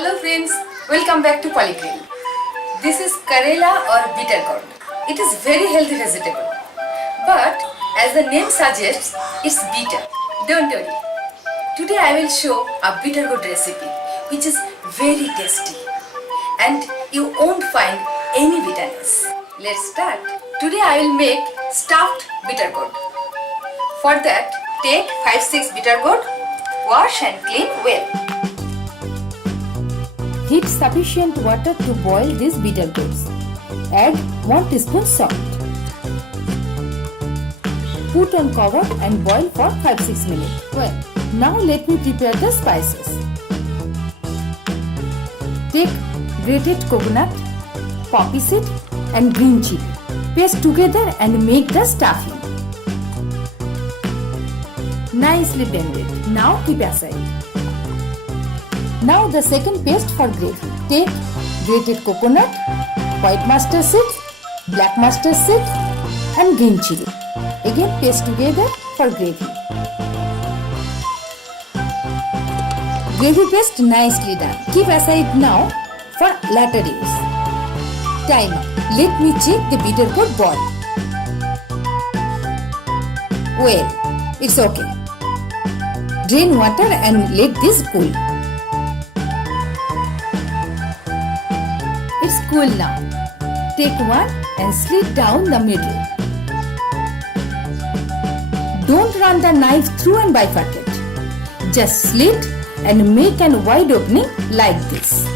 Hello friends, welcome back to PoliGrill. This is Karela or Bitter Gourd. It is very healthy vegetable. But as the name suggests, it's bitter. Don't worry. Today I will show a bitter gourd recipe which is very tasty and you won't find any bitterness. Let's start. Today I will make stuffed bitter gourd. For that, take 5-6 bitter gourd, wash and clean well. Heat sufficient water to boil these bitter gourds. Add 1 teaspoon salt. Put on cover and boil for 5-6 minutes. Well, now let me prepare the spices. Take grated coconut, poppy seed and green chili. Paste together and make the stuffing. Nicely blended. Now keep aside. Now the second paste for gravy. Take grated coconut, white mustard seeds, black mustard seeds and green chili. Again paste together for gravy. Gravy paste nicely done. Keep aside now for later use. Timer. Let me check the bitter gourd boil. Well, it's okay. Drain water and let this cool. It's cool now. Take one and slit down the middle. Don't run the knife through and bifurcate. Just slit and make a wide opening like this.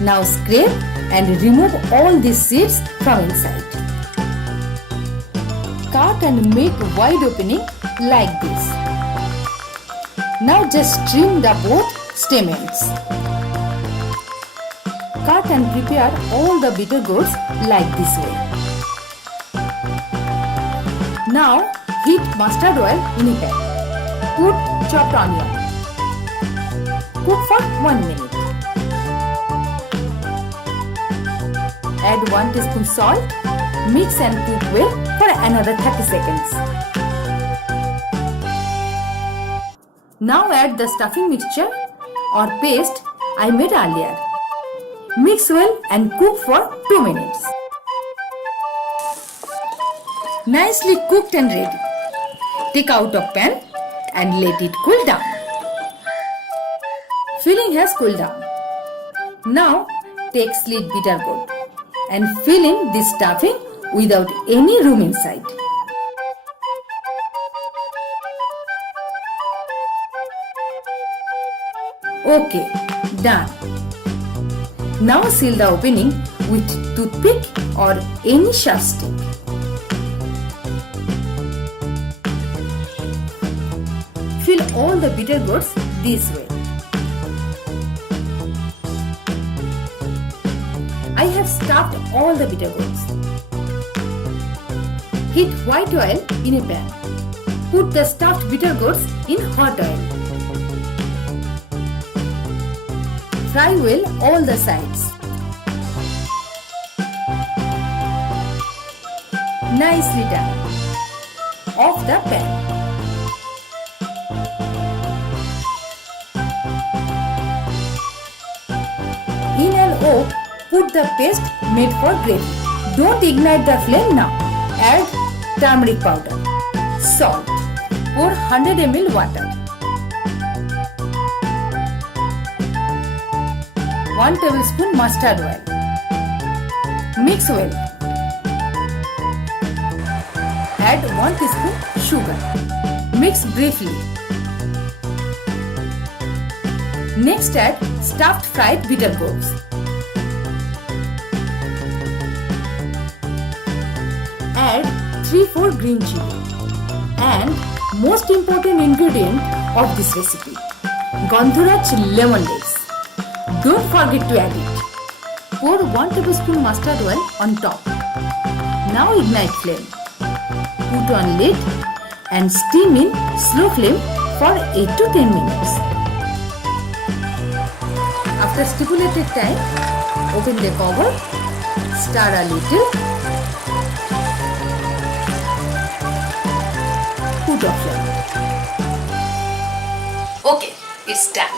Now scrape and remove all these seeds from inside. Cut and make wide opening like this. Now just trim the both stamens. Cut and prepare all the bitter gourds like this way. Now heat mustard oil in a pan. Put chopped onion. Cook for 1 minute. Add 1 teaspoon salt. Mix and cook well for another 30 seconds. Now add the stuffing mixture or paste I made earlier. Mix well and cook for 2 minutes. Nicely cooked and ready. Take out of pan and let it cool down. Filling has cooled down. Now take slit bitter gourd and fill in this stuffing without any room inside. Okay, done. Now seal the opening with toothpick or any sharp stick. Fill all the bitter gourds this way. I have stuffed all the bitter gourds. Heat white oil in a pan. Put the stuffed bitter gourds in hot oil. Fry well all the sides. Nicely done. Off the pan. In an oak, put the paste made for gravy. Don't ignite the flame now. Add turmeric powder, salt, pour 100 ml water. 1 tablespoon mustard oil. Mix well. Add 1 teaspoon sugar. Mix briefly. Next add stuffed fried bitter gourds. Add 3-4 green chili. And most important ingredient of this recipe, Gandharaj lemon leaves. Don't forget to add it. Pour 1 tablespoon mustard oil on top. Now ignite flame. Put on lid and steam in slow flame for 8 to 10 minutes. After stipulated time, open the cover, stir a little, put off flame. Okay, it's done.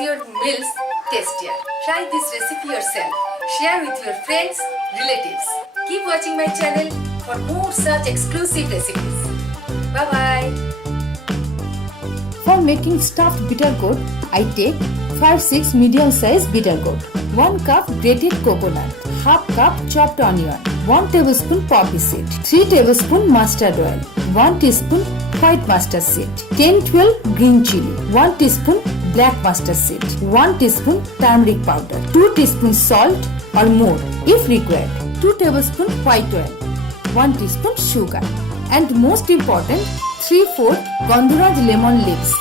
your meals tastier. Try this recipe yourself. Share with your friends, relatives. Keep watching my channel for more such exclusive recipes. Bye bye. For making stuffed bitter gourd, I take 5-6 medium-sized bitter gourd, 1 cup grated coconut, half cup chopped onion, 1 tablespoon poppy seed, 3 tablespoon mustard oil, 1 teaspoon white mustard seed, 10-12 green chili, 1 teaspoon black mustard seed, 1 teaspoon turmeric powder, 2 teaspoon salt or more if required, 2 tablespoon white oil, 1 teaspoon sugar, and most important 3/4 Gandharaj lemon leaves.